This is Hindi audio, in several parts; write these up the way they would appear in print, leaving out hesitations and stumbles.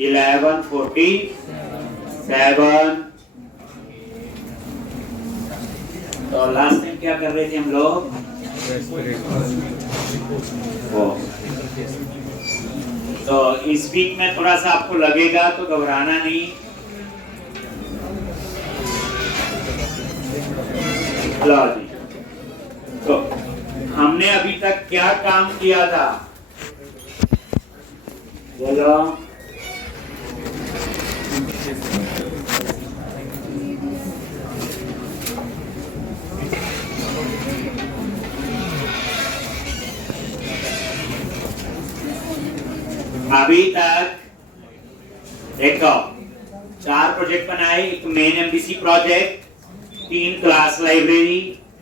1147। तो लास्ट टाइम क्या कर रहे थे हम लोग? तो इस वीक में थोड़ा सा आपको लगेगा तो घबराना नहीं। लो जी, तो हमने अभी तक क्या काम किया था? बोलो। अभी तक देखो 4 प्रोजेक्ट बनाए। एक main MBC project, 3 class library.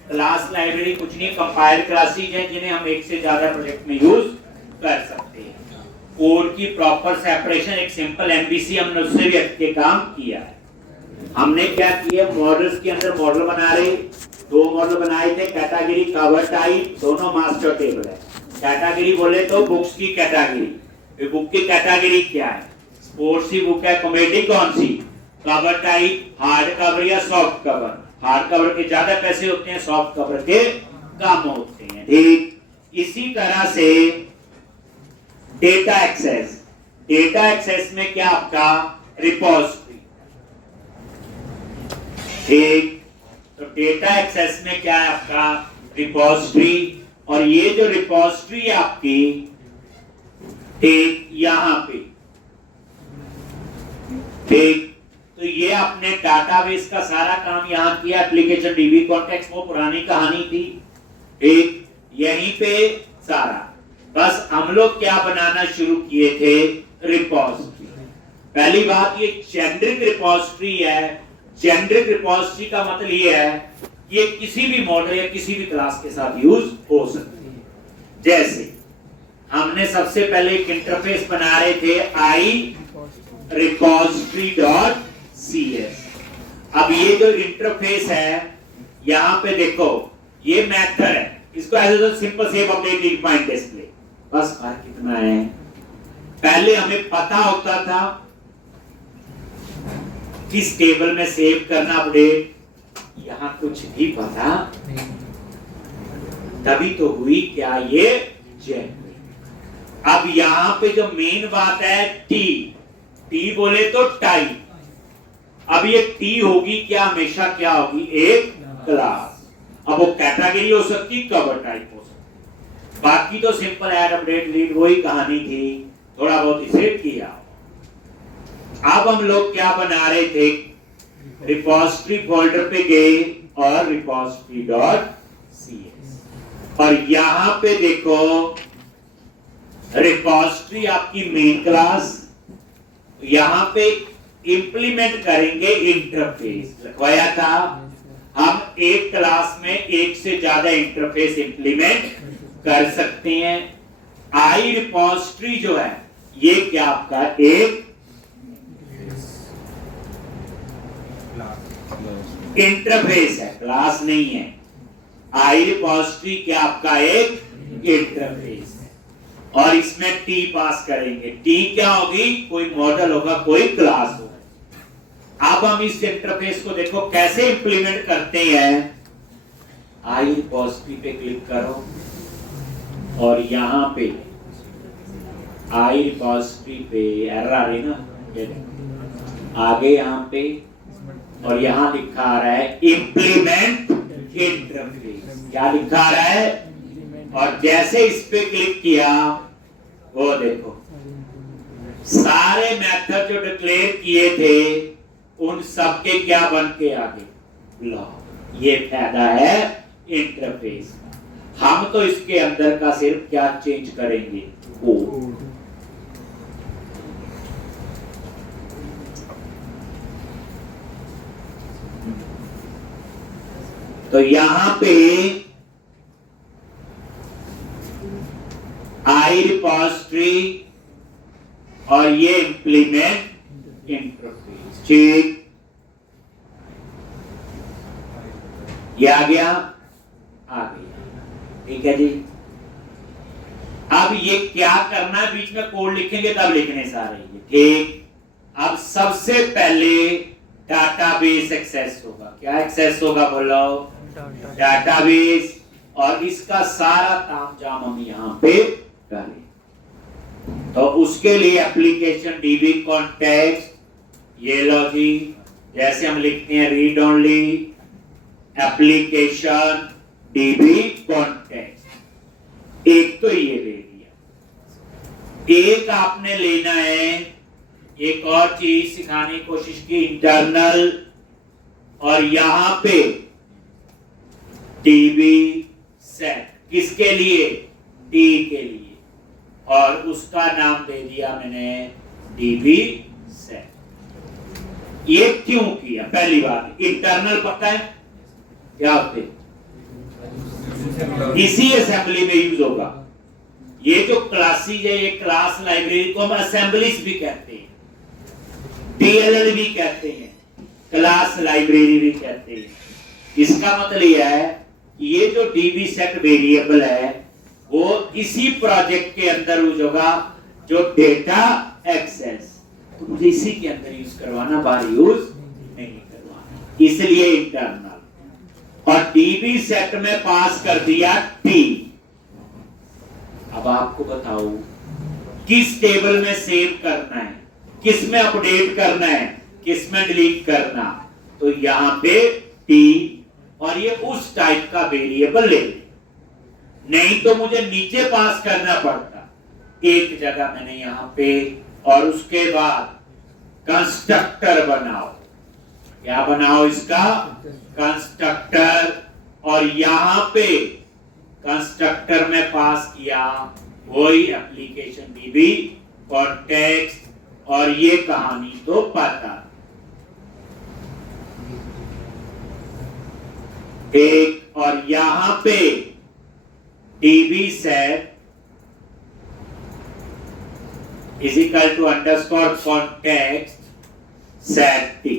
Class library कुछ नहीं, कंपाइल्ड क्लासेज हैं जिन्हें हम एक से ज्यादा प्रोजेक्ट में यूज कर सकते हैं। कोड की प्रॉपर सेपरेशन, एक सिंपल एमबीसी हमने उससे भी अच्छे काम किया है। हमने क्या किया, मॉडल्स के अंदर मॉडल बना रहे, 2 मॉडल बनाए थे, कैटेगरी कवर टाइप, दोनों मास्टर टेबल है। कैटेगरी बोले तो बुक्स की कैटेगरी। बुक की कैटेगरी क्या है? स्पोर्ट्स की बुक है, कॉमेडी कौन सी? कवर टाइप हार्ड कवर या सॉफ्ट कवर? हार्ड कवर के ज्यादा पैसे होते हैं, सॉफ्ट कवर के कम होते हैं। ठीक इसी तरह से डेटा एक्सेस। डेटा एक्सेस में क्या आपका? रिपोजिटरी। ठीक, तो डेटा एक्सेस में क्या है आपका? रिपोजिटरी। और ये जो रिपोजिटरी है आपकी, ठीक यहां पे, ठीक तो ये आपने डाटाबेस का सारा काम यहां किया। एप्लीकेशन डीबी कॉन्टेक्स्ट वो पुरानी कहानी थी। ठीक यहीं पे सारा, बस हम लोग क्या बनाना शुरू किए थे? रिपोजिटरी। पहली बात, ये जेनरिक रिपोजिटरी है। जेनरिक रिपोजिटरी का मतलब ये है ये किसी भी मॉडल या किसी भी क्लास के साथ यूज हो सकती है। जैसे हमने सबसे पहले एक इंटरफेस बना रहे थे, आई repository.cs। अब ये जो इंटरफेस है, यहां पे देखो ये मेथड है, इसको ऐसे simple save update define display. बस फर्क कितना है, पहले हमें पता होता था किस टेबल में सेव करना अपडेट, यहां कुछ भी पता, तभी तो हुई क्या ये जेन। अब यहां पे जो मेन बात है, टी बोले तो टाइप। अब ये टी होगी क्या? हमेशा क्या होगी? एक क्लास। अब वो कैटेगरी हो सकती, कवर टाइप हो सकती, बाकी तो सिंपल ऐड अपडेट डिलीट वही कहानी थी, थोड़ा बहुत इसे किया। अब हम लोग क्या बना रहे थे? रिपोजिटरी फोल्डर पे गए और repository.cs, और यहां पे देखो रिपोजिटरी आपकी मेन क्लास, यहां पे इंप्लीमेंट करेंगे इंटरफेस। लिखवाया था हम एक क्लास में एक से ज्यादा इंटरफेस इंप्लीमेंट कर सकते हैं। आई रिपोजिटरी जो है ये क्या आपका एक इंटरफेस है, क्लास नहीं है। आई रिपोजिटरी क्या आपका एक इंटरफेस है, और इसमें टी पास करेंगे। टी क्या होगी? कोई मॉडल होगा, कोई क्लास होगा। अब हम इस इंटरफेस को देखो कैसे इंप्लीमेंट करते हैं। आई रिपोजिटरी पे क्लिक करो और यहां पे आई रिपोजिटरी पे एरर आ रही ना, आगे यहां पे, और यहां लिखा आ रहा है इंप्लीमेंट इंटरफेस। क्या लिखा आ रहा है? और जैसे इस पे क्लिक किया, वो देखो सारे मेथड जो डिक्लेयर किए थे उन सब के क्या बन के आगे ब्लॉक। ये फायदा है इंटरफेस। हम तो इसके अंदर का सिर्फ क्या चेंज करेंगे? कोड। तो यहां पे आई रिपोजिटरी और ये इंप्लीमेंट इंटरफेस, ठीक ये आ गया, ठीक है जी। अब ये क्या करना है? बीच में कोड लिखेंगे तब लिखने से आ रही है, ठीक। अब सबसे पहले डाटाबेस एक्सेस होगा। क्या एक्सेस होगा बोलो? डाटाबेस। और इसका सारा तामझाम हम यहाँ पे डालें। तो उसके लिए एप्लीकेशन डीबी कॉन्टेक्स्ट, ये लो जी, जैसे हम लिखते हैं read only application dB context, एक तो ये ले लिया। एक आपने लेना है, एक और चीज सिखाने की कोशिश की, इंटरनल, और यहां पे डीबी सेट, किसके लिए? टी के लिए, और उसका नाम दे दिया मैंने डीबी सेट। ये क्यों किया? पहली बात, इंटरनल पता है क्या होते? इसी असेंबली में यूज होगा। ये जो क्लासेज है, ये क्लास लाइब्रेरी को हम असेंबलीज भी कहते हैं, डीएलएल भी कहते हैं, क्लास लाइब्रेरी भी कहते हैं। इसका मतलब यह है कि ये जो डीबी सेट वेरिएबल है वो इसी प्रोजेक्ट के अंदर यूज होगा, जो डेटा एक्सेस, तो मुझे इसी के अंदर यूज करवाना, बाहर यूज नहीं करवाना, इसलिए इंटरनल। और डीबी सेट में पास कर दिया टी। अब आपको बताओ किस टेबल में सेव करना है, किस में अपडेट करना है, किस में डिलीट करना, तो यहां पे टी, और ये उस टाइप का वेरिएबल ले, नहीं तो मुझे नीचे पास करना पड़ता। एक जगह मैंने यहां पे, और उसके बाद कंस्ट्रक्टर बनाओ। क्या बनाओ इसका? कंस्ट्रक्टर। और यहां पे कंस्ट्रक्टर में पास किया वही एप्लीकेशन डीबी कॉन्टेक्स्ट, और ये कहानी तो पता। एक, और यहां पे DB set is equal to underscore context set T.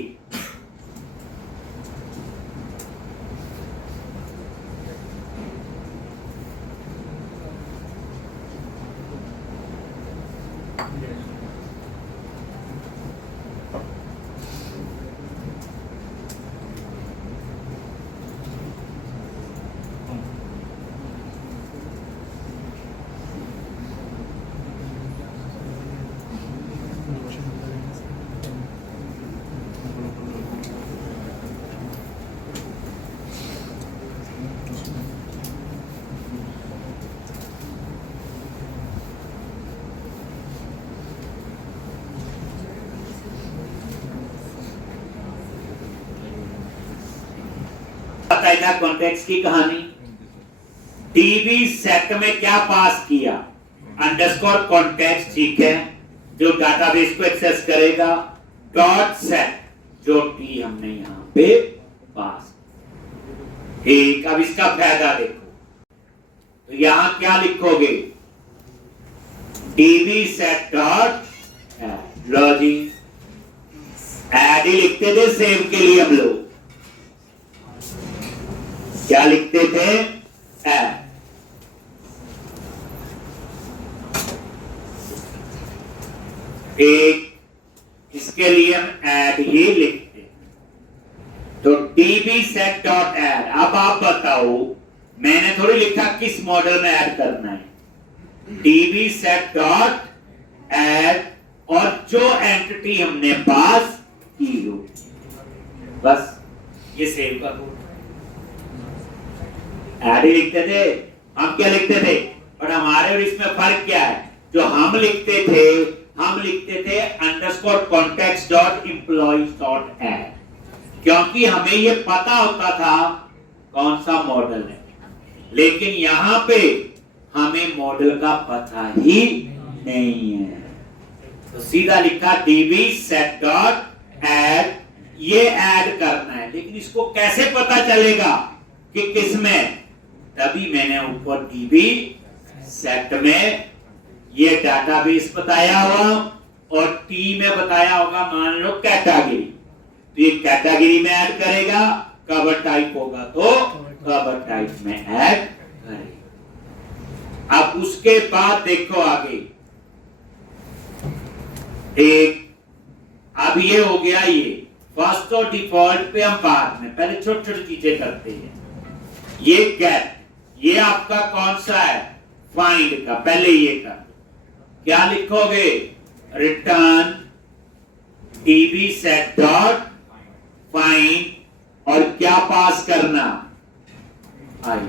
बताया कॉन्टेक्स्ट की कहानी। डीबी सेट में क्या पास किया? अंडरस्कोर कॉन्टेक्स्ट, ठीक है, जो डाटाबेस को एक्सेस करेगा, डॉट सेट, जो टी हमने यहां पे पास। ठीक, अब इसका फायदा देखो, तो यहां क्या लिखोगे? DB set dot add. लो जी, ऐड ही लिखते थे सेव के लिए हम लोग। क्या लिखते थे? ऐड। एक, इसके लिए हम ऐड ही लिखते, तो डीबी सेट डॉट ऐड। अब आप बताओ, मैंने थोड़ी लिखा किस मॉडल में ऐड करना है। डीबी सेट डॉट ऐड, और जो एंटिटी हमने पास की हो, बस ये सेव का कोड। ऐड ही लिखते थे हम, क्या लिखते थे? और हमारे और इसमें फर्क क्या है? जो हम लिखते थे underscore context dot employees dot add, क्योंकि हमें ये पता होता था कौन सा मॉडल है। लेकिन यहां पे हमें मॉडल का पता ही नहीं है, तो सीधा लिखा डीबी सेट डॉट ऐड, ये ऐड करना है। लेकिन इसको कैसे पता चलेगा कि किसमें? तभी मैंने ऊपर डीबी सेट में ये डाटाबेस बताया हुआ, और टी में बताया होगा मान लो कैटेगरी, तो ये कैटेगरी में ऐड करेगा। कवर टाइप होगा तो कवर टाइप में ऐड करेगा। अब उसके बाद देखो आगे, एक अब ये हो गया, ये फर्स्ट और डिफॉल्ट पे हम बाद में, पहले छोटी छोटी चीजें करते हैं। ये गेट, ये आपका कौन सा है, फाइंड का, पहले ये कर दो। क्या लिखोगे, return db set dot find, और क्या पास करना, आई।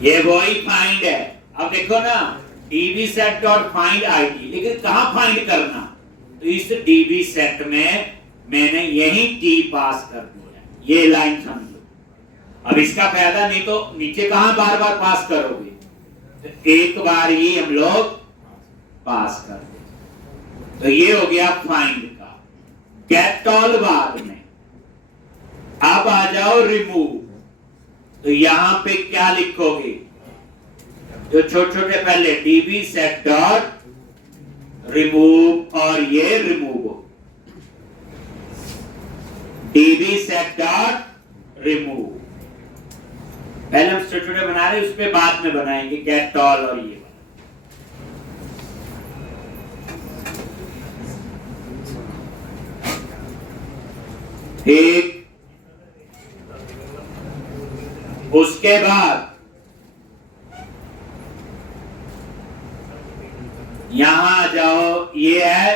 ये वही फाइंड है। अब देखो ना, db set dot find id, लेकिन कहां फाइंड करना, तो इस db set में मैंने यही t पास कर दिया, ये लाइन समझो। अब इसका फायदा नहीं तो नीचे कहां बार बार पास करोगे, तो एक बार ही हम लोग पास कर दे। तो ये हो गया फाइंड का। गेट ऑल बाद में। अब आ जाओ रिमूव, तो यहां पे क्या लिखोगे, जो छोटे छोटे पहले db set डॉट रिमूव, और ये रिमूव हो, db set डॉट रिमूव। पहले हम छोटे छोटे बना रहे हैं, उस पे बाद में बनाएंगे गेट ऑल और ये। ठीक, उसके बाद यहां आ जाओ, ये है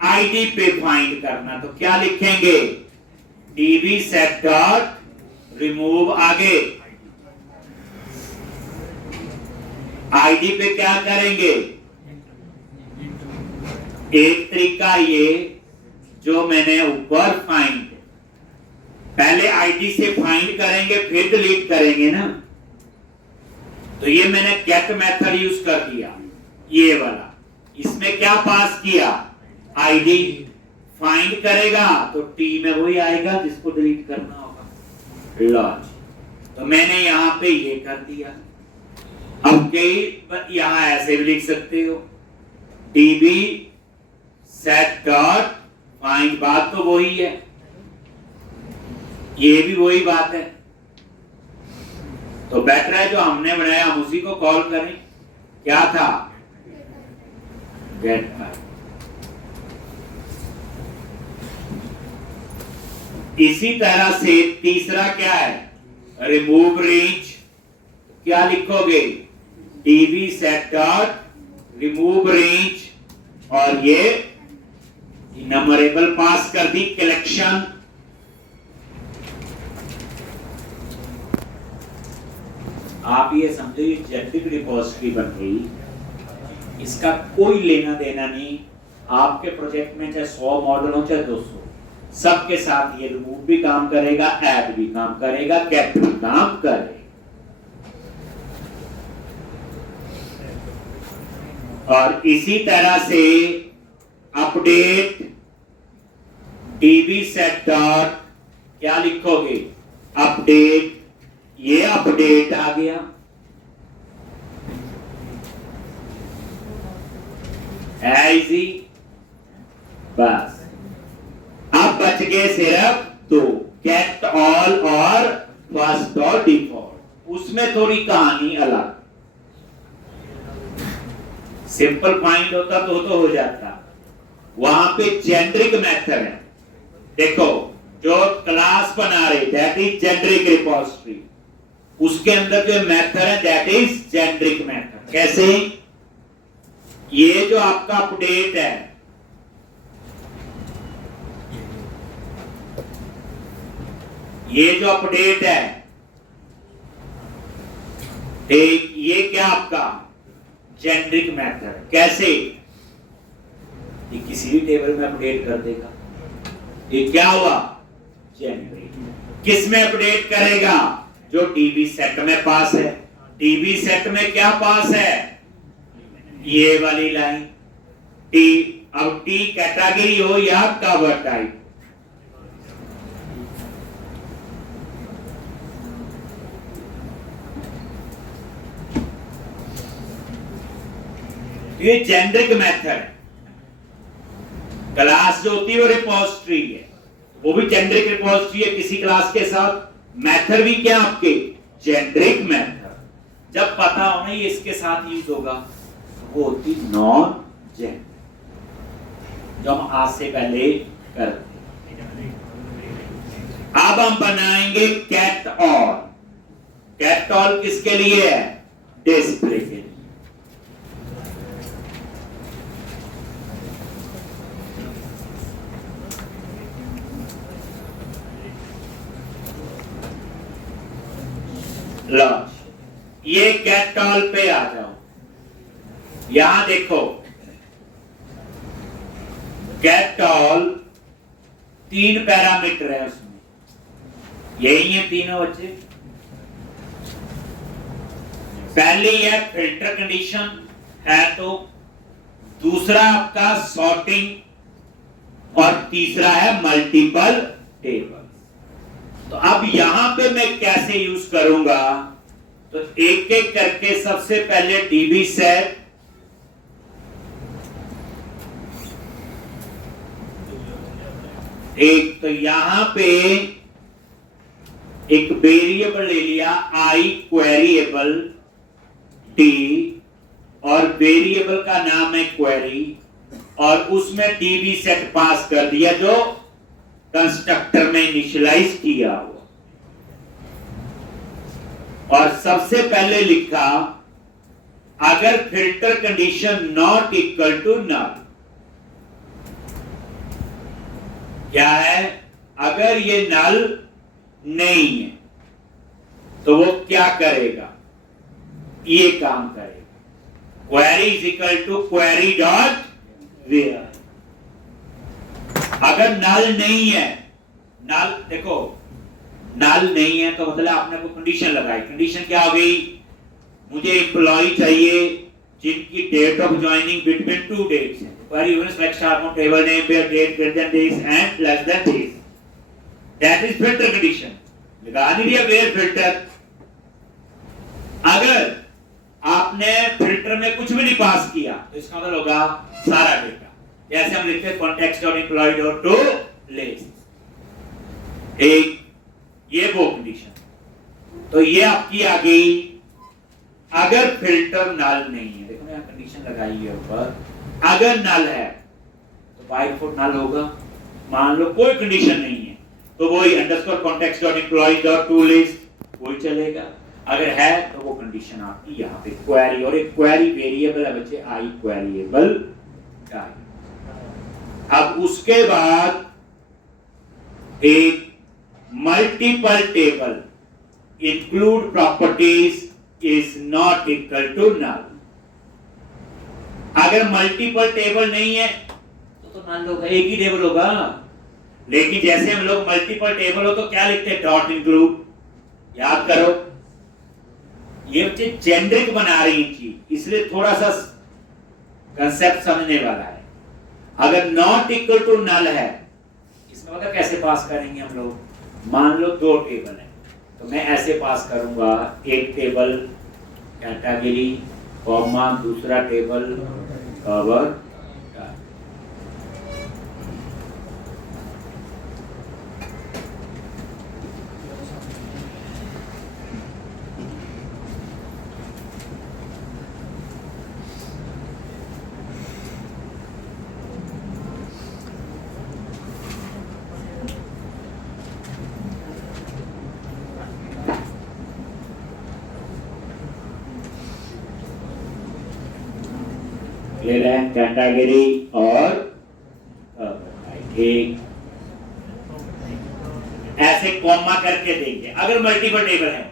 आईडी पे फाइंड करना, तो क्या लिखेंगे, db set डॉट रिमूव, आगे आईडी पे क्या करेंगे, एक तरीका ये जो मैंने ऊपर फाइंड, पहले आईडी से फाइंड करेंगे फिर डिलीट करेंगे ना, तो ये मैंने गेट मेथड यूज कर दिया, ये वाला। इसमें क्या पास किया, आईडी, फाइंड करेगा तो टी में वही आएगा जिसको डिलीट करना होगा, लॉज। तो मैंने यहां पे ये कर दिया। अब कई यहां ऐसे भी लिख सकते हो, db set डॉट फाइंड, बात तो वही है, ये भी वही बात है। तो बेटर है जो हमने बनाया हम उसी को कॉल करें। क्या था, गेट फाइंड। इसी तरह से तीसरा क्या है, रिमूव रेंज। क्या लिखोगे, db set dot remove range, और ये नंबरेबल पास कर दी, कलेक्शन। आप ये समझो ये जेनेरिक रिपोजिटरी बन गई, इसका कोई लेना देना नहीं। आपके प्रोजेक्ट में चाहे 100 मॉडल हो चाहे 200, सबके साथ ये रिमूव भी काम करेगा, ऐड भी काम करेगा, गेट भी काम करेगा। और इसी तरह से अपडेट db set डॉट, क्या लिखोगे, अपडेट, ये अपडेट आ गया, इजी। बस अब बच गए सिर्फ दो, गेट ऑल और फर्स्ट और डिफॉल्ट। उसमें थोड़ी कहानी अलग, सिंपल फाइंड होता तो हो जाता, वहां पे जेनेरिक मेथड है। देखो जो क्लास बना रहे दैट इज जेनेरिक रिपोजिटरी, उसके अंदर जो मेथड है दैट इज जेनेरिक मेथड। कैसे, ये जो आपका अपडेट है, ये जो अपडेट है, एक ये क्या आपका जेनेरिक मेथड। कैसे, ये किसी भी टेबल में अपडेट कर देगा। ये क्या हुआ, जेनेरिक। किस में अपडेट करेगा, जो db set में पास है। टीबी सेट में क्या पास है, ये वाली लाइन टी। अब टी कैटेगरी हो या कवर टाइप, ये जेनरिक मेथड है। क्लास जो होती है वो रिपोजिटरी है, वो भी जेनरिक रिपोजिटरी है किसी क्लास के साथ। मेथड भी क्या आपके, जेनरिक मेथड। जब पता हो ना ये इसके साथ यूज होगा, वो होती नॉन जेनरिक, जो हम आज से पहले करते। अब हम बनाएंगे कैट ऑल। कैट ऑल किसके लिए है, डिस्प्ले के लिए। लो ये कैट ऑल पे आ जाओ। यहां देखो कैट ऑल 3 पैरामीटर है उसमें, यही है तीनों बच्चे। पहली है फिल्टर कंडीशन है, तो दूसरा आपका सॉर्टिंग, और तीसरा है मल्टीपल टेबल। तो अब यहां पे मैं कैसे यूज करूंगा, तो एक एक करके सबसे पहले डीबी सेट, एक तो यहां पे एक वेरिएबल ले लिया आई क्वेरिएबल डी, और वेरिएबल का नाम है क्वेरी, और उसमें डीबी सेट पास कर दिया जो कंस्ट्रक्टर में इनिशियलाइज किया हुआ। और सबसे पहले लिखा अगर filter condition not equal to null, क्या है, अगर ये नल नहीं है तो वो क्या करेगा, ये काम करेगा। Query is equal to query dot where. अगर नल नहीं है, नल देखो नल नहीं है तो मतलब आपने कोई कंडीशन लगाई। कंडीशन क्या हो गई, मुझे एम्प्लॉय चाहिए जिनकी date of joining between 2 dates है। Query use select star from table name where date greater than days and less than days, that is filter condition। लगा नहीं दिया where filter। अगर आपने फिल्टर में कुछ भी नहीं पास किया तो इसका मतलब होगा सारा डेटा, जैसे हम लिखते हैं context.employee.to list, एक ये वो कंडीशन। तो ये आपकी आ गई अगर फिल्टर नल नहीं है। देखो मैं कंडीशन लगाई है ऊपर, अगर नल है तो बाय डिफॉल्ट नल होगा। मान लो कोई कंडीशन नहीं है तो वही context.employee.to list वही चलेगा। अगर है तो वो कंडीशन आपकी यहाँ पे क्वेरी, और एक क्वेरी वेरिएबल है बच्चे आई क्वेरिएबल टाइप। अब उसके बाद एक multiple table include properties is not equal to null. अगर मल्टीपल टेबल नहीं है तो नल होगा, एक ही टेबल होगा। लेकिन जैसे हम लोग मल्टीपल टेबल हो तो क्या लिखते हैं, डॉट इंक्लूड। याद करो ये बच्चे जेनरिक बना रही चीज, इसलिए थोड़ा सा कंसेप्ट समझने वाला है। अगर नॉट इक्वल टू नल है, इसमें मतलब कैसे पास करेंगे हम लोग, मान लो 2 टेबल है तो मैं ऐसे पास करूंगा, एक टेबल कैटेगरी कॉमा दूसरा टेबल कवर। क्लियर है, कैटेगरी और एक ऐसे कॉमा करके देंगे। अगर मल्टीपल टेबल है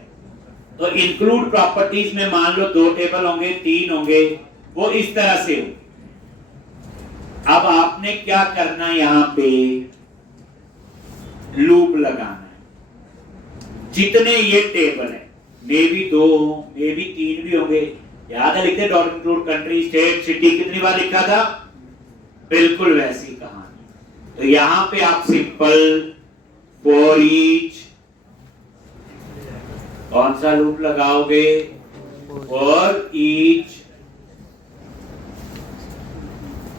तो इंक्लूड प्रॉपर्टीज में मान लो 2 टेबल होंगे 3 होंगे, वो इस तरह से हो। अब आपने क्या करना है, यहां पे लूप लगाना है। जितने ये टेबल है मे भी 2, मे भी 3 भी होंगे। याद है लिखते dot include country state city, कितनी बार लिखा था? बिल्कुल वैसी कहानी। तो यहां पे आप सिंपल फॉर ईच कौन सा लूप लगाओगे? फॉर ईच,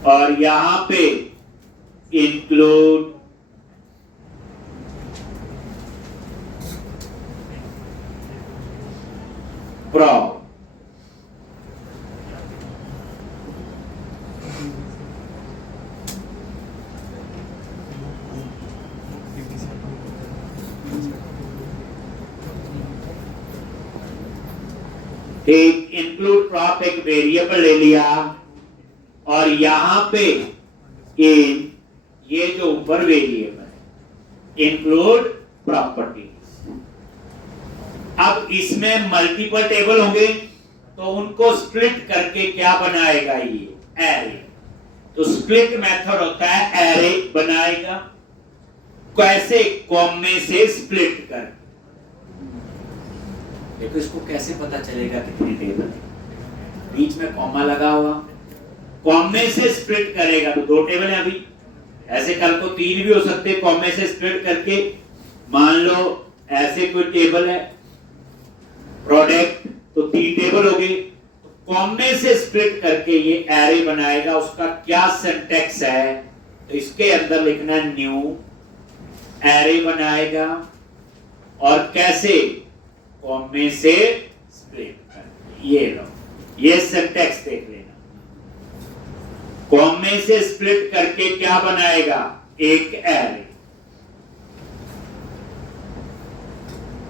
और यहां पे इंक्लूड प्रॉप। एक इंक्लूड प्रॉप एक वेरिएबल ले लिया, और यहां पे इन ये जो ऊपर वेरिएबल है इंक्लूड प्रॉपर्टी। अब इसमें मल्टीपल टेबल होंगे तो उनको स्प्लिट करके क्या बनाएगा? ये एरे। तो स्प्लिट मेथड होता है एरे बनाएगा। कैसे? कॉमे से स्प्लिट कर। देखो इसको कैसे पता चलेगा कितनी टेबल है? बीच में कॉमा लगा हुआ, कॉमे से स्प्लिट करेगा तो 2 टेबल है अभी। ऐसे कल को 3 भी हो सकते, कॉमे से स्प्लिट करके। मान लो ऐसे कोई टेबल है प्रोडक्ट, तो 3 टेबल हो गए। कॉमे से स्प्लिट करके ये एरे बनाएगा। उसका क्या सिंटैक्स है? तो इसके अंदर लिखना न्यू एरे बनाएगा। और कैसे? कॉमे से स्प्लिट करके। ये लो, ये सिंटैक्स देख लेना। कॉमे से स्प्लिट करके क्या बनाएगा? एक एरे।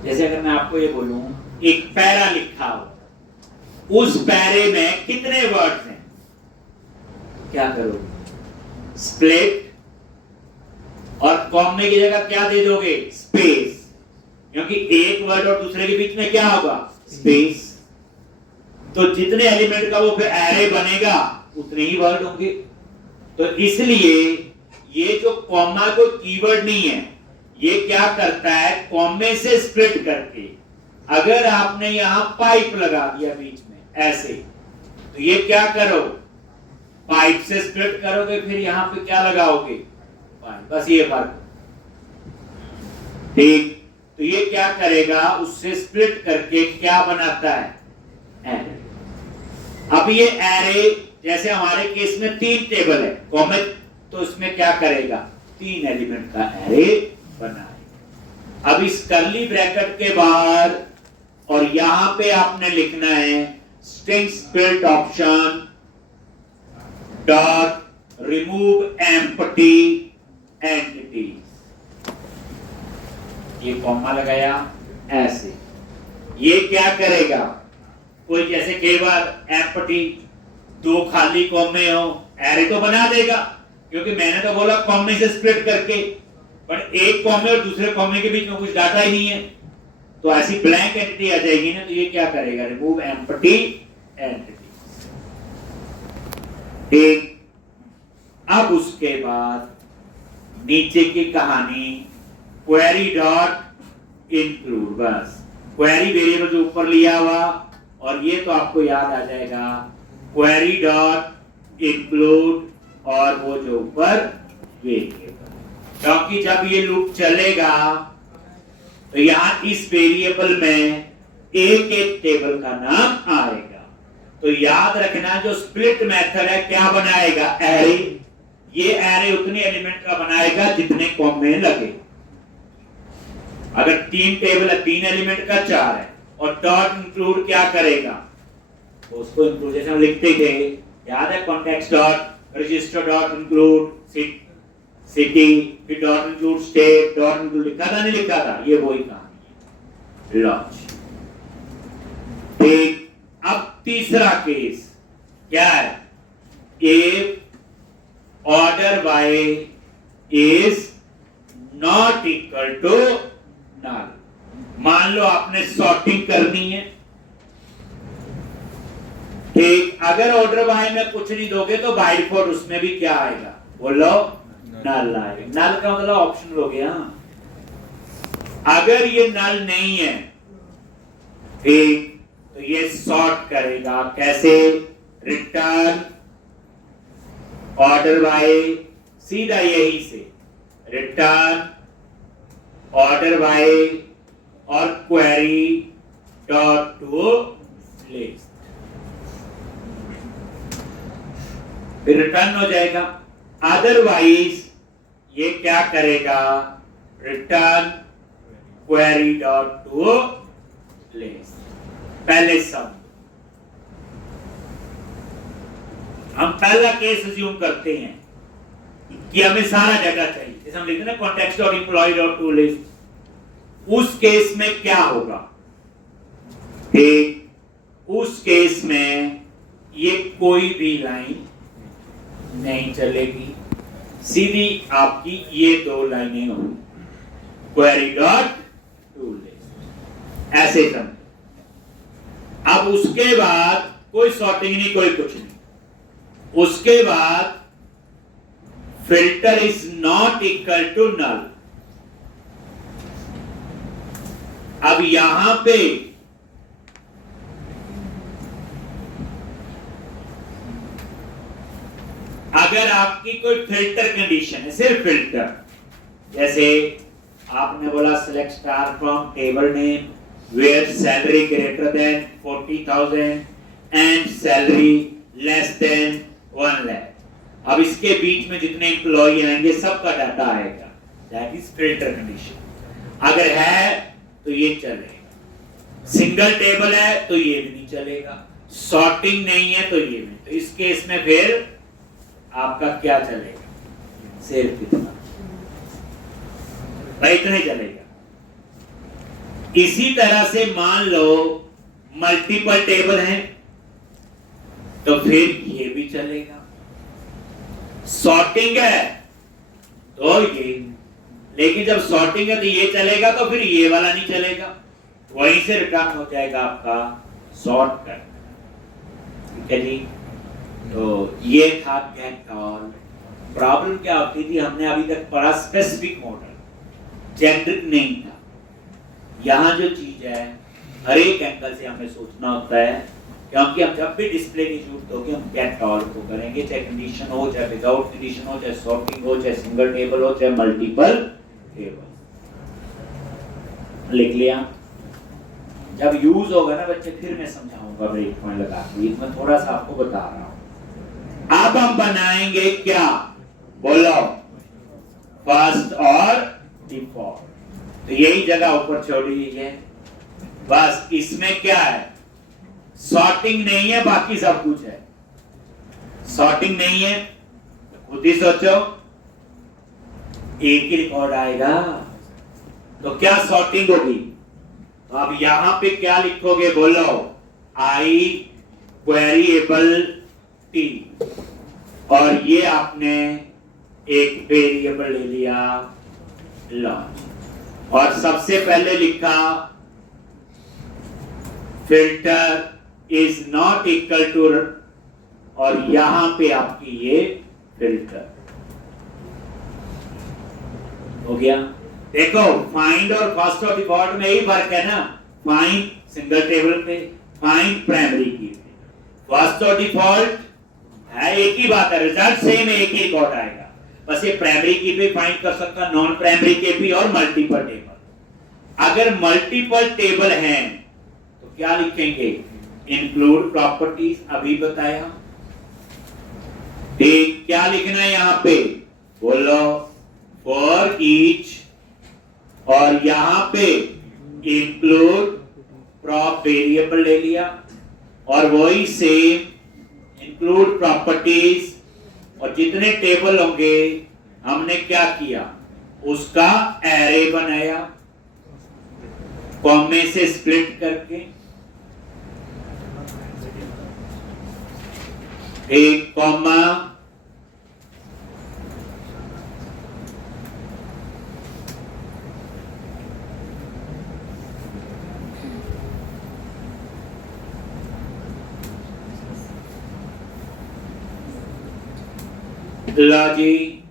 जैसे अगर मैं आपको ये बोलूं एक पैरा लिखा हो, उस पैरे में कितने वर्ड्स हैं? क्या करोगे? स्प्लिट, और कॉमे की जगह क्या दे दोगे? स्पेस, क्योंकि एक वर्ड और दूसरे के बीच में क्या होगा? स्पेस। तो जितने एलिमेंट का वो फिर एरे बनेगा उतने ही वर्ड होंगे। तो इसलिए ये जो कॉमा कोई कीवर्ड नहीं है, ये क्या करता है? कॉमे से स्प्लिट करके। अगर आपने यहां पाइप लगा दिया बीच में ऐसे, तो ये क्या करो? पाइप से स्प्लिट करोगे, फिर यहां पे क्या लगाओगे? पाइप। बस ये फर्क। ठीक। तो ये क्या करेगा? उससे स्प्लिट करके क्या बनाता है? एरे। अब ये एरे, जैसे हमारे केस में 3 टेबल है कॉमे, तो इसमें क्या करेगा? 3 एलिमेंट का एरे बनाएगा। अब इस कर्ली ब्रैकेट के बाहर और यहां पे आपने लिखना है string split option dot remove empty entity. ये कॉमा लगाया ऐसे। ये क्या करेगा? कोई जैसे कई बार एम्प्टी 2 खाली कॉमे हो, एरे तो बना देगा, क्योंकि मैंने तो बोला कॉमे से स्प्लिट करके, पर एक कॉमे और दूसरे कॉमे के बीच में कुछ डाटा ही नहीं है, तो ऐसी ब्लैंक एंटिटी आ जाएगी ना। तो ये क्या करेगा? Remove empty entity. ठीक। अब उसके बाद नीचे की कहानी क्वेरी डॉट इंक्लूड। बस क्वेरी वेरिएबल जो ऊपर लिया हुआ, और ये तो आपको याद आ जाएगा क्वेरी डॉट इंक्लूड, और वो जो ऊपर वेरिएबल। क्योंकि जब ये लूप चलेगा तो यहां इस वेरिएबल में एक एक टेबल का नाम आएगा। तो याद रखना जो स्प्लिट मेथड है क्या बनाएगा? एरे। ये एरे उतने एलिमेंट का बनाएगा जितने कॉमे लगे। अगर 3 टेबल है, 3 एलिमेंट का 4 है, और डॉट इंक्लूड क्या करेगा? उसको इंक्लूड जैसे हम लिखते थे, याद है? Context dot register dot include city, फिर dot include state, dot include लिखा था नहीं लिखा था? ये वही कहानी है। लॉन्च। ठीक। अब तीसरा केस क्या है? If order by is not equal to null. मान लो आपने सॉर्टिंग करनी है, ठीक। अगर ऑर्डर बाय में कुछ नहीं दोगे तो बाय डिफॉल्ट उसमें भी क्या आएगा? बोलो, नल आएगा। नल का मतलब ऑप्शनल हो गया। अगर ये नल नहीं है, ठीक, तो ये सॉर्ट करेगा कैसे? रिटर्न ऑर्डर बाय, सीधा यही से रिटर्न ऑर्डर बाय और क्वेरी डॉट टू लिस्ट, फिर रिटर्न हो जाएगा। अदरवाइज ये क्या करेगा? Return query dot to list. पहले सब हम पहला केस अज्यूम करते हैं कि हमें सारा डाटा चाहिए, जैसे हम लिखते हैं ना context dot employ dot to list. उस केस में क्या होगा? ठीक, उस केस में ये कोई भी लाइन नहीं चलेगी, सीधी आपकी ये दो लाइनें होंगी, क्वेरी डॉट टू लिस्ट, ऐसे समझ। अब उसके बाद कोई सॉर्टिंग नहीं, कोई कुछ नहीं। उसके बाद filter is not equal to null. अब यहां पे अगर आपकी कोई फिल्टर कंडीशन है, सिर्फ फिल्टर, जैसे आपने बोला select star from table name where salary greater than 40,000 and salary less than 1 lakh. अब इसके बीच में जितने एम्प्लॉय आएंगे सबका डाटा आएगा, दैट इज फिल्टर कंडीशन। अगर है तो ये चलेगा, सिंगल टेबल है तो ये भी नहीं चलेगा, सॉर्टिंग नहीं है तो ये भी। तो इस केस में फिर आपका क्या चलेगा? सिर्फ इतना, इतना ही चलेगा। इसी तरह से मान लो मल्टीपल टेबल हैं तो फिर ये भी चलेगा। सॉर्टिंग है तो ये, लेकिन जब सॉर्टिंग है तो ये चलेगा तो फिर ये वाला नहीं चलेगा, वहीं से रिटर्न हो जाएगा आपका सॉर्ट कर। ठीक है जी, तो ये था गेट ऑल। प्रॉब्लम क्या होती थी, हमने अभी तक पढ़ा स्पेसिफिक मॉडल, जेनरिक नहीं था। यहाँ जो चीज है हर एक एंगल से हमें सोचना होता है, क्योंकि हम जब भी डिस्प्ले की जरूरत होगी हम गेट ऑल को करेंगे, चाहे कंडीशन हो, चाहे विदाउट कंडीशन हो, चाहे सॉर्टिंग हो, चाहे सिंगल टेबल हो, चाहे मल्टीपल टेबल। लिख लिया? जब यूज होगा ना बच्चे फिर मैं समझाऊंगा ब्रेक पॉइंट लगा के, मैं थोड़ा सा आपको बता रहा हूं। अब हम बनाएंगे क्या? बोलो, फर्स्ट और डिफॉल्ट। तो यही जगह ऊपर छोड़ी है, बस इसमें क्या है? सॉर्टिंग नहीं है, बाकी सब कुछ है। सॉर्टिंग नहीं है, खुद ही सोचो, एक ही रिकॉर्ड आएगा तो क्या सॉर्टिंग होगी? तो अब यहां पे क्या लिखोगे? बोलो, आई क्वेरीएबल टी, और ये आपने एक वेरिएबल ले लिया लॉन्च, और सबसे पहले लिखा filter is not equal to, और यहां पे आपकी ये फिल्टर हो गया। देखो फाइंड और फर्स्ट और डिफॉल्ट में यही फर्क है ना, फाइंड सिंगल टेबल पे, फाइंड प्राइमरी की पे। फर्स्ट और डिफॉल्ट है एक ही बात है, रिजल्ट सेम है, एक ही रिकॉर्ड आएगा, बस ये प्राइमरी की पे फाइंड कर सकता, नॉन प्राइमरी के भी, और मल्टीपल टेबल। अगर मल्टीपल टेबल हैं तो क्या लिखेंगे? इंक्लूड प्रॉपर्टीज, अभी बताया। ठीक, क्या लिखना है यहां पे? बोलो, फॉर ईच, और यहां पे इंक्लूड प्रॉप वेरिएबल ले लिया, और वही सेम इंक्लूड प्रॉपर्टीज, और जितने टेबल होंगे हमने क्या किया? उसका एरे बनाया, कॉमे से स्प्लिट करके, एक कॉमा, लॉजी,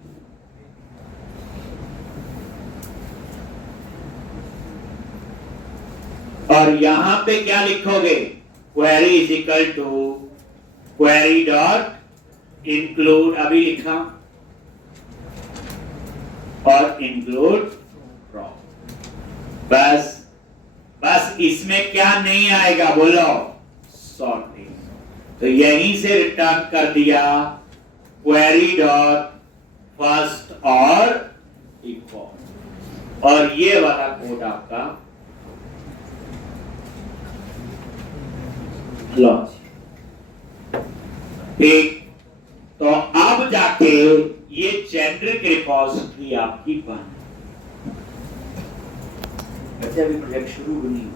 और और यहां पे क्या लिखोगे, query is equal to query dot include, अभी लिखा, और इंक्लूड फ्रॉम। बस इसमें क्या नहीं आएगा बोलो, सॉर्टिंग। तो यहीं से रिटर्न कर दिया क्वेरी डॉट फर्स्ट और इक्वल, और ये वाला कोड आपका लॉन्च। ठीक, तो अब जाके ये जेनरिक रिपोजिटरी आपकी बन। बच्चे अभी प्रोजेक्ट शुरू भी नहीं,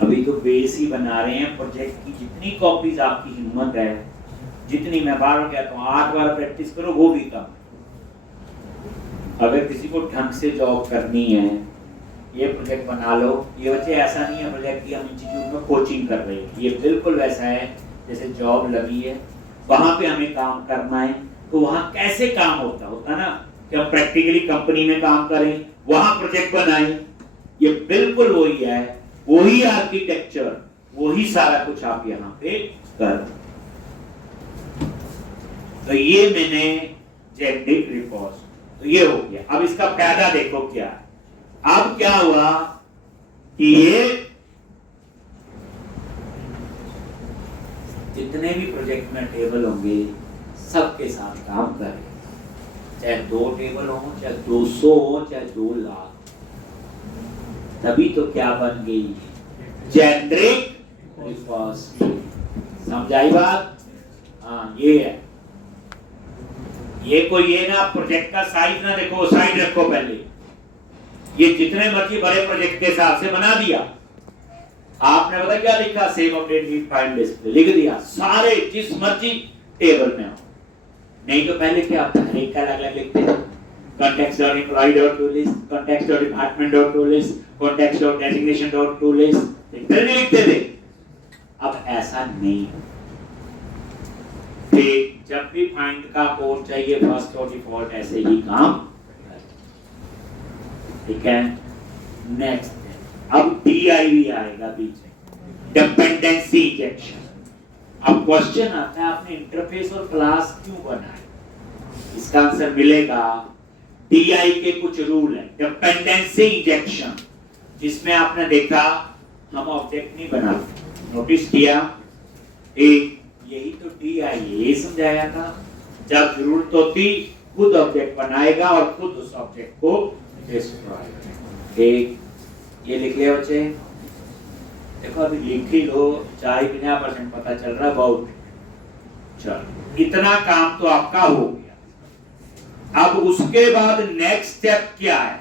अभी तो बेस ही बना रहे हैं प्रोजेक्ट की। जितनी कॉपीज आपकी हिम्मत है, जितनी, मैं बार बार कहता हूँ 8 बार प्रैक्टिस करो वो भी कम। अगर किसी को ढंग से जॉब करनी है, ये प्रोजेक्ट बना लो। ये बच्चे ऐसा नहीं है प्रोजेक्ट की हम इंस्टीट्यूट में कोचिंग कर रहे हैं, ये बिल्कुल वैसा है जैसे जॉब लगी है, वहां पे हमें काम करना है। तो वहां कैसे काम होता ना कि हम प्रैक्टिकली कंपनी में काम करें, वहां प्रोजेक्ट बनाएं। ये बिल्कुल वही है, वही आर्किटेक्चर, वही सारा कुछ आप यहाँ पे कर। तो ये मैंने जेनेरिक रिपोर्ट, तो ये हो गया। अब इसका फायदा देखो क्या, अब क्या हुआ कि ये जितने भी प्रोजेक्ट में टेबल होंगे सबके साथ काम करें, चाहे 2 टेबल हो, चाहे 200 हो, चाहे 2 लाख। तभी तो क्या बन गई, जेनेरिक रिपोजिटरी। समझाई बात? हाँ, ये है। ये कोई ये ना प्रोजेक्ट का साइज ना देखो, साइड रखो पहले। ये जितने मर्जी बड़े प्रोजेक्ट के हिसाब से बना दिया आपने, पता क्या लिखा, save update read find display लिख दिया, सारे जिस मर्जी टेबल में हो। नहीं तो पहले क्या होता है, एक का अलग अलग लिखते थे, context.employee.toList, context.department.toList, context.designation.toList, लिखते थे। अब ऐसा नहीं। ठीक, जब भी फाइंड का कोड चाहिए फर्स्ट और डिफॉल्ट ऐसे ही काम। ठीक है, नेक्स्ट अब DIV आएगा बीच में, डिपेंडेंसी इंजेक्शन। अब क्वेश्चन आता है आपने इंटरफेस और क्लास क्यों बनाए, इसका आंसर मिलेगा DI के कुछ रूल है। डिपेंडेंसी इंजेक्शन, जिसमें आपने देखा हम ऑब्जेक्ट नहीं बनाते, नोटिस किया, एक यही तो DI ये समझाया था, जब जरूरत होती खुद ऑब्जेक्ट बनाएगा और खुद उस ऑब्जेक्ट को डिस्ट्रॉय करेगा। एक ये लिख लिया बच्चे, देखो अभी लिख ही लो, 40-50% पता चल रहा है बहुत। चलो, इतना काम तो आपका हो गया। अब उसके बाद नेक्स्ट स्टेप क्या है,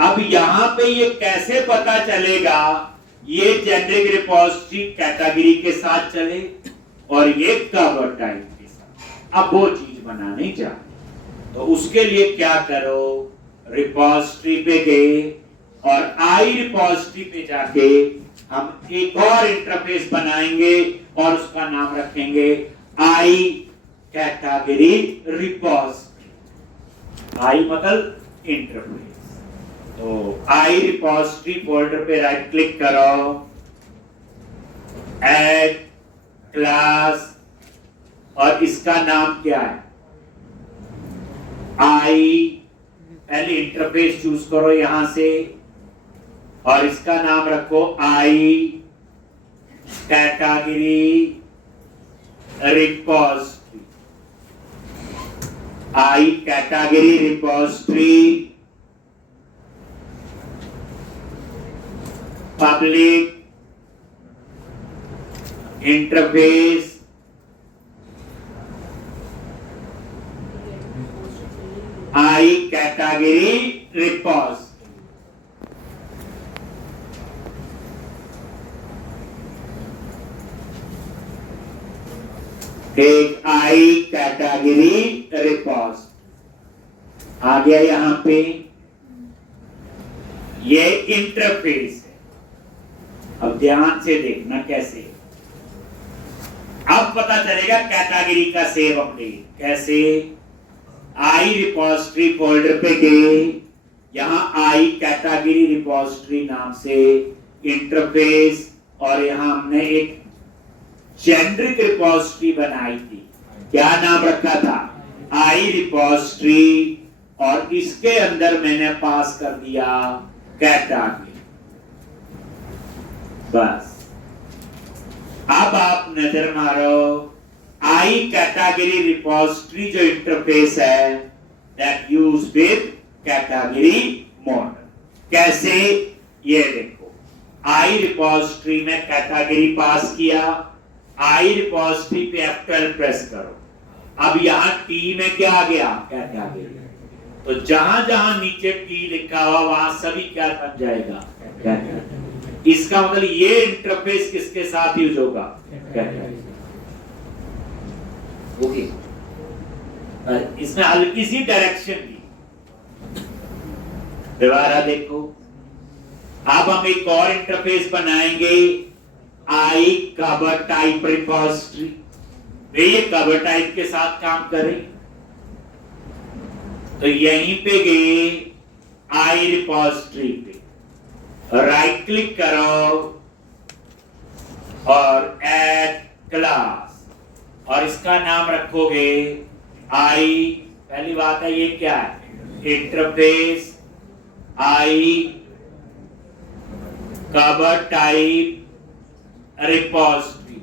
अब यहां पे ये कैसे पता चलेगा ये जेनेरिक रिपोजिटरी कैटेगरी के साथ चले और ये कवर टाइप के साथ। अब वो चीज बनाने चाहिए, तो उसके लिए क्या करो, रिपोजिटरी पे गए और आई रिपोजिटरी पे जाके हम एक और इंटरफेस बनाएंगे और उसका नाम रखेंगे आई कैटेगरी रिपोजिटरी। आई मतलब इंटरफेस। तो आई रिपोजिटरी फोल्डर पे राइट क्लिक करो, ऐड क्लास, और इसका नाम क्या है, आई। पहले इंटरफेस चूज करो यहां से और इसका नाम रखो आई category repository. I category repository public interface I category repository. एक आई कैटेगरी रिपोजिटरी आ गया। यहां पे ये इंटरफेस है। अब ध्यान से देखना कैसे, अब पता चलेगा कैटेगरी का सेव अपडेट कैसे। आई रिपोजिटरी फोल्डर पे गए यहाँ आई कैटेगरी रिपोजिटरी नाम से इंटरफेस, और यहाँ हमने एक जेनरिक रिपोजिटरी बनाई थी। क्या नाम रखा था? आई रिपोजिटरी, और इसके अंदर मैंने पास कर दिया कैटेगरी। बस अब आप नजर मारो, आई कैटेगरी रिपोजिटरी जो इंटरफेस है that use with category model. कैसे? ये देखो, आई रिपोजिटरी में कैटेगरी पास किया, आई रिपोजिटरी पे F12 प्रेस करो। अब यहां टी में क्या आ गया? कैटेगरी। तो जहां जहां नीचे टी लिखा हुआ वहां सभी क्या बन जाएगा? कैटेगरी। इसका मतलब ये इंटरफेस किसके साथ यूज होगा? कैटेगरी। ओके, इसमें हल्की सी डायरेक्शन दी। दोबारा देखो, अब हम एक और इंटरफेस बनाएंगे, आई कवर टाइप रिपोजिटरी। ये कवर टाइप के साथ काम करें तो यहीं पे गए आई रिपोजिटरी पे, राइट क्लिक करो और ऐड क्लास, और इसका नाम रखोगे आई। पहली बात है, ये क्या है? Interface I cover type repository,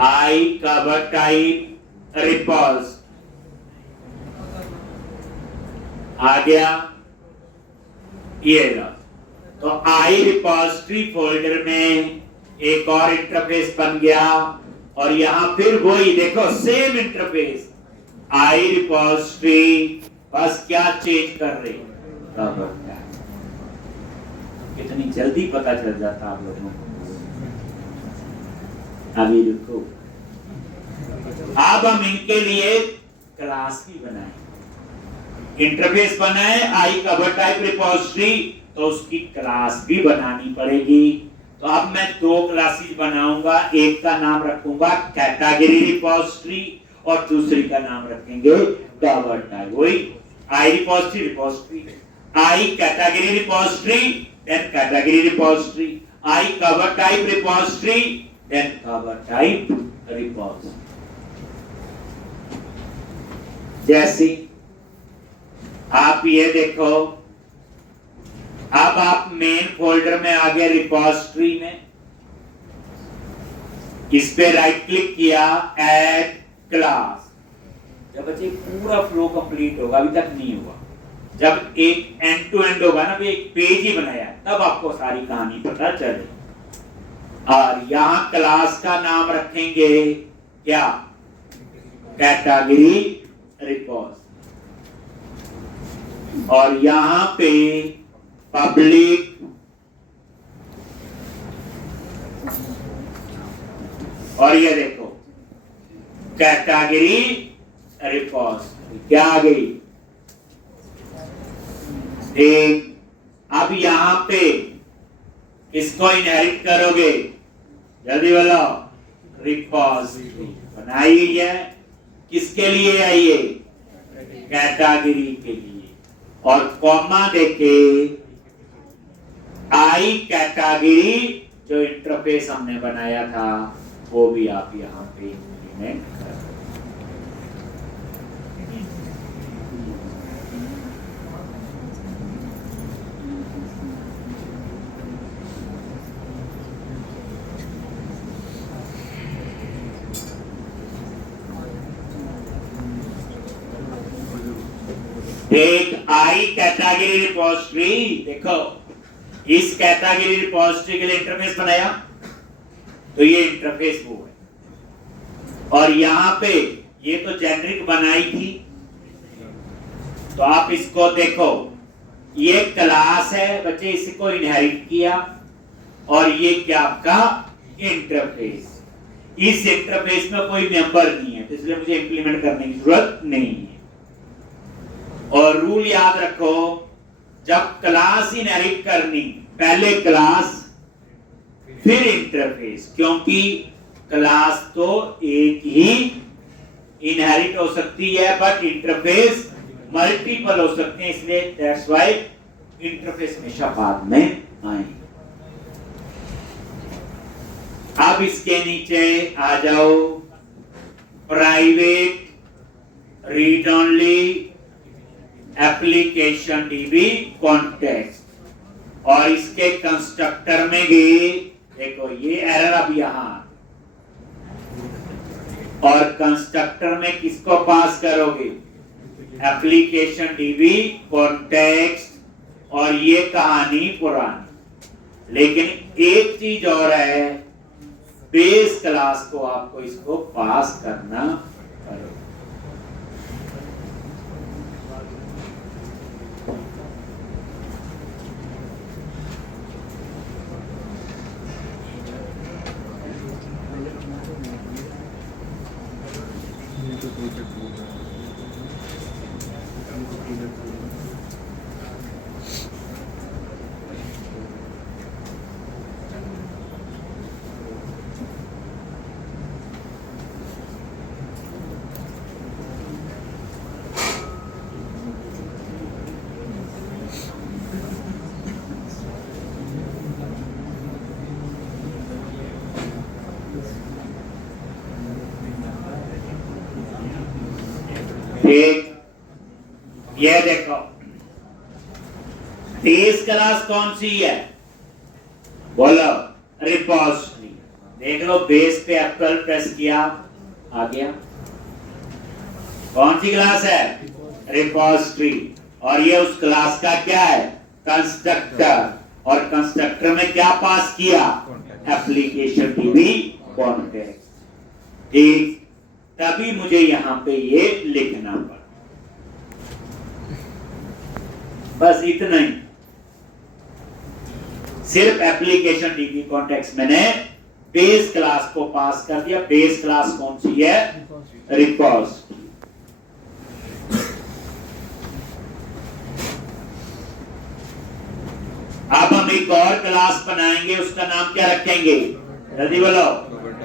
I cover type repository आ गया। ये लो, तो आई रिपोजिटरी फोल्डर में एक और इंटरफेस बन गया, और यहां फिर वही देखो सेम इंटरफेस आई रिपोजिटरी, बस क्या चेंज कर रही? कितनी जल्दी पता चल जाता आप लोगों को। अभी रुको, अब हम इनके लिए क्लास भी बनाए, इंटरफेस बनाए आई कवर टाइप रिपोजिटरी, तो उसकी क्लास भी बनानी पड़ेगी। तो अब मैं दो क्लासेस बनाऊंगा, एक का नाम रखूंगा कैटेगरी रिपोजिटरी और दूसरी का नाम रखेंगे कवर टाइप। वही I repository repository, I category repository, then category repository, I cover type repository, then cover type repository. जैसे आप ये देखो, अब आप मेन फोल्डर में आ गए रिपोजिटरी में, इस पे राइट क्लिक किया, ऐड क्लास। जब बच्चे पूरा फ्लो कंप्लीट होगा, अभी तक नहीं हुआ, जब एक एंड टू एंड होगा ना, एक पेज ही बनाया, तब आपको सारी कहानी पता चले। और यहां क्लास का नाम रखेंगे क्या? कैटेगरी रिपोजिटरी, और यहां पे पब्लिक और ये देखो कैटेगरी रिपोजिटरी क्या आ गई? एक। अब यहां पे इसको इनहेरिट करोगे, जल्दी बोलो। रिपोजिटरी बनाई गई है, किसके लिए है ये? कैटेगरी के लिए। और कॉमा देके आई कैटेगरी जो इंटरफेस हमने बनाया था वो भी आप यहां पे इंप्लीमेंट कर। एक आई कैटेगरी रिपोजिटरी, देखो इस कैटेगरी रिपोजिटरी के लिए इंटरफेस बनाया, तो ये इंटरफेस वो है। और यहां पे ये तो जेनरिक बनाई थी, तो आप इसको देखो, ये क्लास है बच्चे, इसको इनहेरिट किया, और ये क्या आपका इंटरफेस। इस इंटरफेस में कोई मेंबर नहीं है, तो इसलिए मुझे इंप्लीमेंट करने की जरूरत नहीं है। और रूल याद रखो, जब क्लास इनहेरिट करनी, पहले क्लास फिर इंटरफेस, क्योंकि क्लास तो एक ही इनहेरिट हो सकती है बट इंटरफेस मल्टीपल हो सकते हैं, इसलिए दैट्स व्हाई इंटरफेस हमेशा बाद में आएंगे। अब इसके नीचे आ जाओ, private read only application dB context, और इसके कंस्ट्रक्टर में गए, देखो ये एरर अब यहां, और कंस्ट्रक्टर में किसको पास करोगे, एप्लीकेशन डीबी कॉन्टेक्स्ट, और ये कहानी पुरानी। लेकिन एक चीज और है, बेस क्लास को आपको इसको पास करना पड़ेगा। ठीक, ये देखो बेस क्लास कौन सी है, बोलो, रिपोजिटरी। देख लो, बेस पे एप्पल प्रेस किया, आ गया। कौन सी क्लास है, रिपोजिटरी, और ये उस क्लास का क्या है, कंस्ट्रक्टर, और कंस्ट्रक्टर में क्या पास किया, एप्लीकेशन डीबी कॉन्टेक्स्ट। ठीक, तभी मुझे यहां पे ये लिखना पड़ा, बस इतना ही। सिर्फ एप्लीकेशन डीबी कॉन्टेक्स्ट मैंने बेस क्लास को पास कर दिया। बेस क्लास कौन सी है, रिपोजिटरी। अब हम एक और क्लास बनाएंगे, उसका नाम क्या रखेंगे, जल्दी बोलो,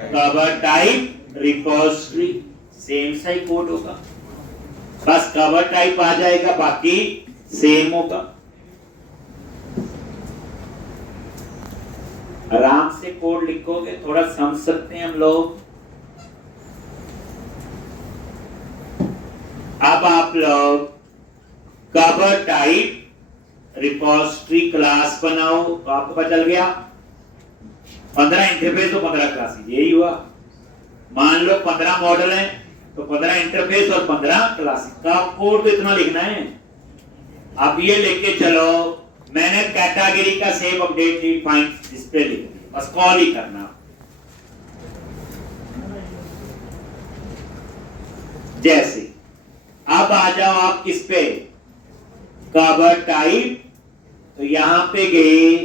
कवर टाइप रिपोजिटरी। सेम सा ही कोड होगा, बस कवर टाइप आ जाएगा, बाकी सेम होगा। आराम से कोड लिखोगे, थोड़ा समझ सकते हैं हम लोग। अब आप लोग कवर टाइप रिपोजिटरी क्लास बनाओ, तो आपको पता चल गया 15 इंटरफेस तो 15 क्लासेस, यही हुआ। मान लो 15 मॉडल हैं, तो 15 इंटरफेस और 15 क्लासेस का कोड तो इतना लिखना है। अब ये लेके चलो, मैंने कैटेगरी का save update need find display लिख दिया, बस कॉल ही करना। जैसे अब आ जाओ आप किस पे, कवर टाइप, तो यहां पे गए,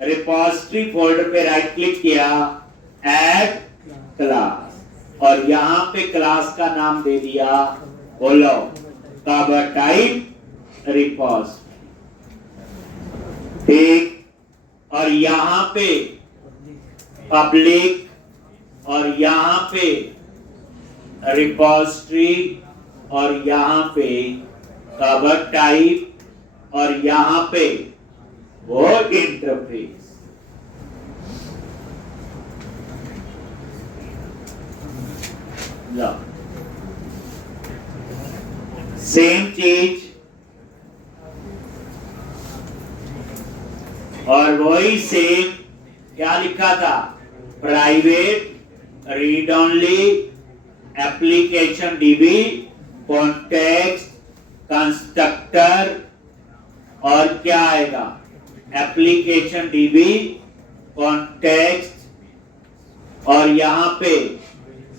रिपोजिटरी फोल्डर पे राइट क्लिक किया, ऐड क्लास, और यहां पे क्लास का नाम दे दिया, बोलो, कवर टाइप रिपोजिटरी। ठीक, और यहां पे पब्लिक, और यहां पे रिपोजिटरी, और यहां पे कवर टाइप, और यहां पे वो इंटरफेस। लो, सेम चीज, और वही सेम क्या लिखा था, private read only application dB context constructor, और क्या आएगा, एप्लीकेशन डीबी कॉन्टेक्स्ट, और यहां पे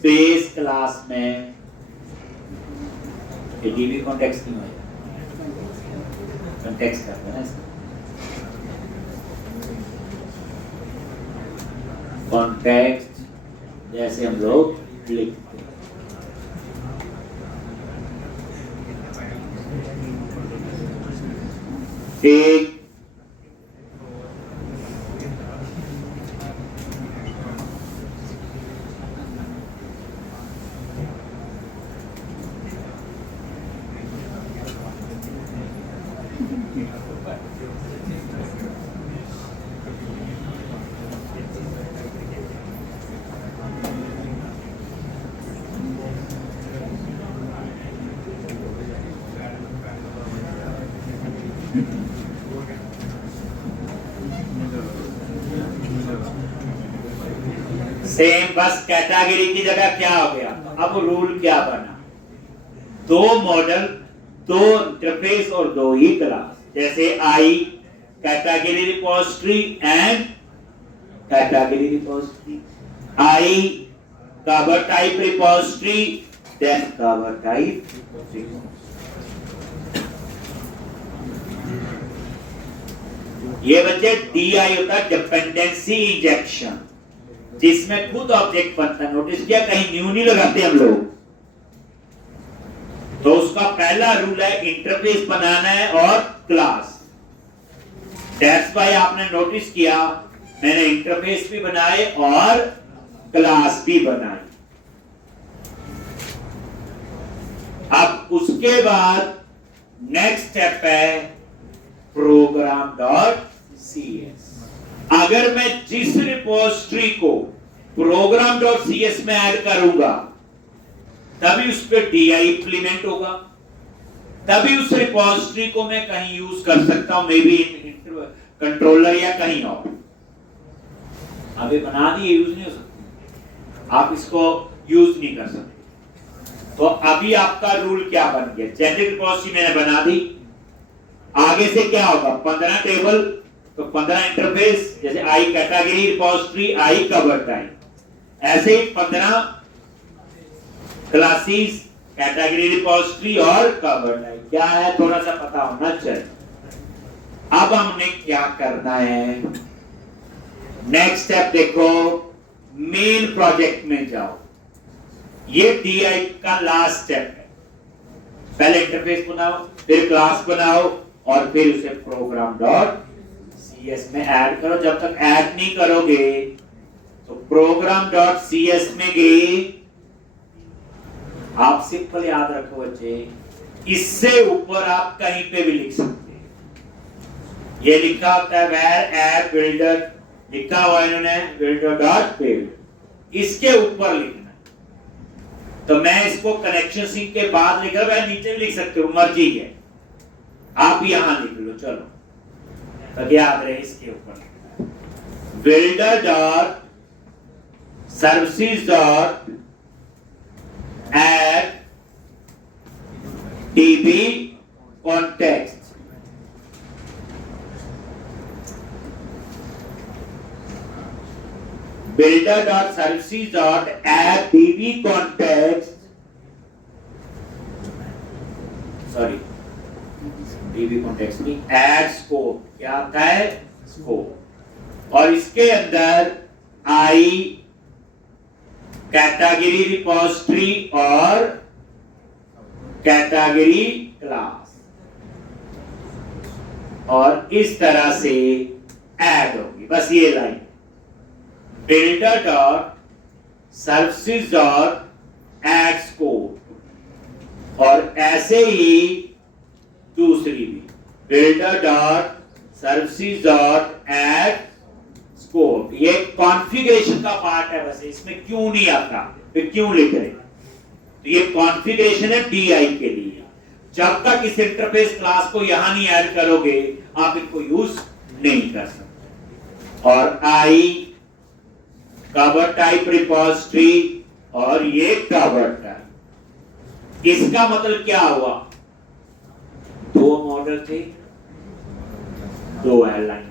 बेस क्लास में डीबी कॉन्टेक्स्ट नहीं होगा, कॉन्टेक्स्ट करते हैं ना, कॉन्टेक्स्ट जैसे हम लोग लिखते हैं। ठीक, सेम, बस कैटेगरी की जगह क्या हो गया, अब रूल क्या बना, दो मॉडल, दो इंटरफेस और दो ही क्लास। जैसे I category repository and category repository, I cover type repository then cover type. ये बच्चे DI होता है डिपेंडेंसी इंजेक्शन, जिसमें खुद ऑब्जेक्ट बनता है। नोटिस किया, कहीं न्यू नहीं लगाते हम लोग। तो उसका पहला रूल है इंटरफेस बनाना है और क्लास। दैट्स व्हाई आपने नोटिस किया मैंने इंटरफेस भी बनाए और क्लास भी बनाई। अब उसके बाद नेक्स्ट स्टेप है प्रोग्राम डॉट CS। अगर मैं जिस रिपोजिटरी को प्रोग्राम डॉट CS में ऐड करूंगा तभी उस पर DI इंप्लीमेंट होगा, तभी उस रिपोजिटरी को मैं कहीं यूज कर सकता हूं, मे बी कंट्रोलर या कहीं और। अभी बना दिए यूज नहीं हो सकते, आप इसको यूज नहीं कर सकते। तो अभी आपका रूल क्या बन गया, जेनेरिक रिपोजिटरी मैंने बना दी, आगे से क्या होगा 15 टेबल, तो 15 इंटरफेस, जैसे I category repository, I cover type, ऐसे ही 15 क्लासेस कैटेगरी रिपोजिटरी और कवर टाइप। क्या है थोड़ा सा पता होना चाहिए। अब हमने क्या करना है, नेक्स्ट स्टेप देखो, मेन प्रोजेक्ट में जाओ। ये DI का लास्ट स्टेप है। पहले इंटरफेस बनाओ, फिर क्लास बनाओ और फिर उसे प्रोग्राम डॉट CS में ऐड करो। जब तक ऐड नहीं करोगे तो प्रोग्राम डॉट CS में गए, आप सिंपल याद रखो बच्चे, इससे ऊपर आप कहीं पे भी लिख सकते हैं। ये लिखा होता है वेयर ऐप बिल्डर, लिखा हुआ इन्होंने बिल्डर डॉट बिल्ड, इसके ऊपर लिखना। तो मैं इसको कनेक्शन सिंक के बाद लिख रहा हूं, नीचे भी लिख सकते हो, मर्जी है, आप यहां लिख लो। चलो तो याद रहे, इसके ऊपर builder dot services dot add DB context, builder dot services dot add DB context, sorry DB context नहीं, add scope, क्या आता है scope, और इसके अंदर I कैटेगरी रिपोजिटरी और कैटेगरी क्लास, और इस तरह से ऐड होगी। बस ये line, builder dot services dot add scope, और ऐसे ही दूसरी भी builder dot services dot add scope. ये कॉन्फ़िगरेशन का पार्ट है, बस इसमें क्यों नहीं आता, फिर क्यों लिख रहे। तो ये कॉन्फ़िगरेशन है DI के लिए। जब तक इस इंटरफेस क्लास को यहां नहीं ऐड करोगे आप इनको यूज नहीं कर सकते। और आई कवर टाइप रिपोजिटरी और ये कवर टाइप, इसका मतलब क्या हुआ, दो मॉडल थे, दो एयरलाइन,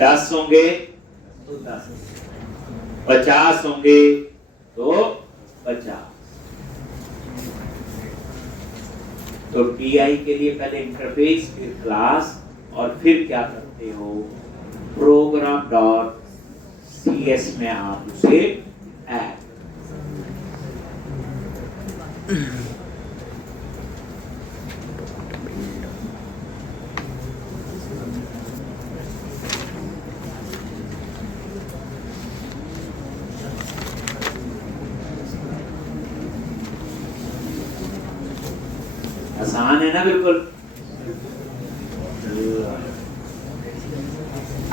10 होंगे तो 10, 50 होंगे तो 50। तो DI के लिए पहले इंटरफेस, फिर क्लास, और फिर क्या करते हो प्रोग्राम डॉट CS में आप उसे ऐड। आसान है ना, बिल्कुल।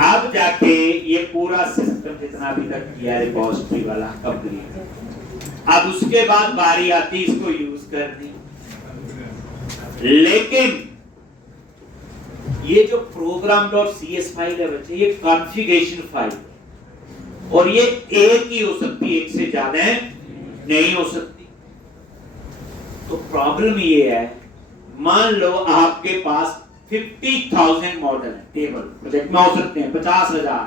अब जाके ये पूरा सिस्टम जितना अभी तक किया रिपोजिटरी वाला कंप्लीट। अब उसके बाद बारी आती इसको यूज करनी। लेकिन ये जो program.cs फाइल है बच्चे, ये कॉन्फ़िगरेशन फाइल है। और ये एक ही हो सकती, एक से ज्यादा नहीं हो सकती। तो प्रॉब्लम ये है, मान लो आपके पास 50,000 मॉडल है, टेबल प्रोजेक्ट में हो सकते हैं 50,000,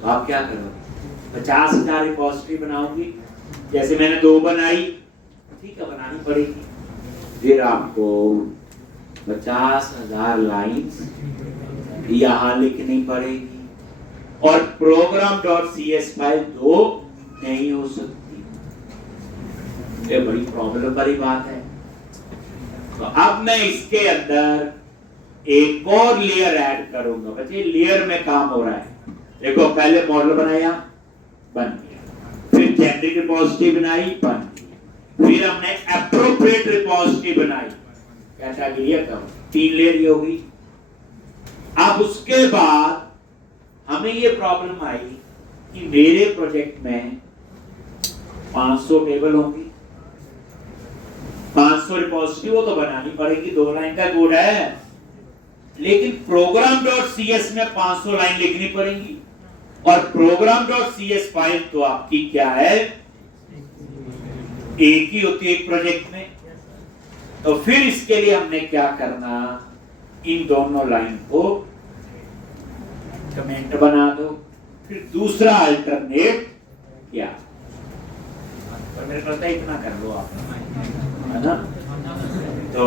तो आप क्या करोगे? 50,000 रिपोजिटरी बनाओगी, जैसे मैंने 2 बनाई, ठीक है, बनानी पड़ेगी। फिर आपको 50,000 लाइन्स यहां लिखनी पड़ेगी, और program.cs फाइल 2 नहीं हो सकती। ये बड़ी प्रॉब्लम वाली बात है। तो अब मैं इसके अंदर एक और लेयर ऐड करूंगा। बच्चे लेयर में काम हो रहा है। देखो, पहले मॉडल बनाया, बन गया, फिर जेनेरिक रिपोजिटरी बनाई, बन गई, फिर हमने एप्रोप्रिएट रिपोजिटरी बनाई, कैटेगरी का 3 लेयर ही होगी। अब उसके बाद हमें ये प्रॉब्लम आई कि मेरे प्रोजेक्ट में 500 टेबल होंगी, 500 रिपोजिटरी, वो तो बनानी पड़ेगी, 2 लाइन का कोड है, लेकिन program.cs में 500 लाइन लिखनी पड़ेगी, और program.cs फाइल तो आपकी क्या है, एक ही होती है एक प्रोजेक्ट में। तो फिर इसके लिए हमने क्या करना, इन दोनों लाइन को कमेंट बना दो, फिर दूसरा अल्टरनेट क्या, और मेरे पता इतना कर लो आप, है ना। तो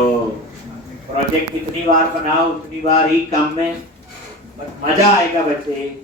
प्रोजेक्ट कितनी बार बनाओ उतनी बार ही कम में मजा आएगा बच्चे।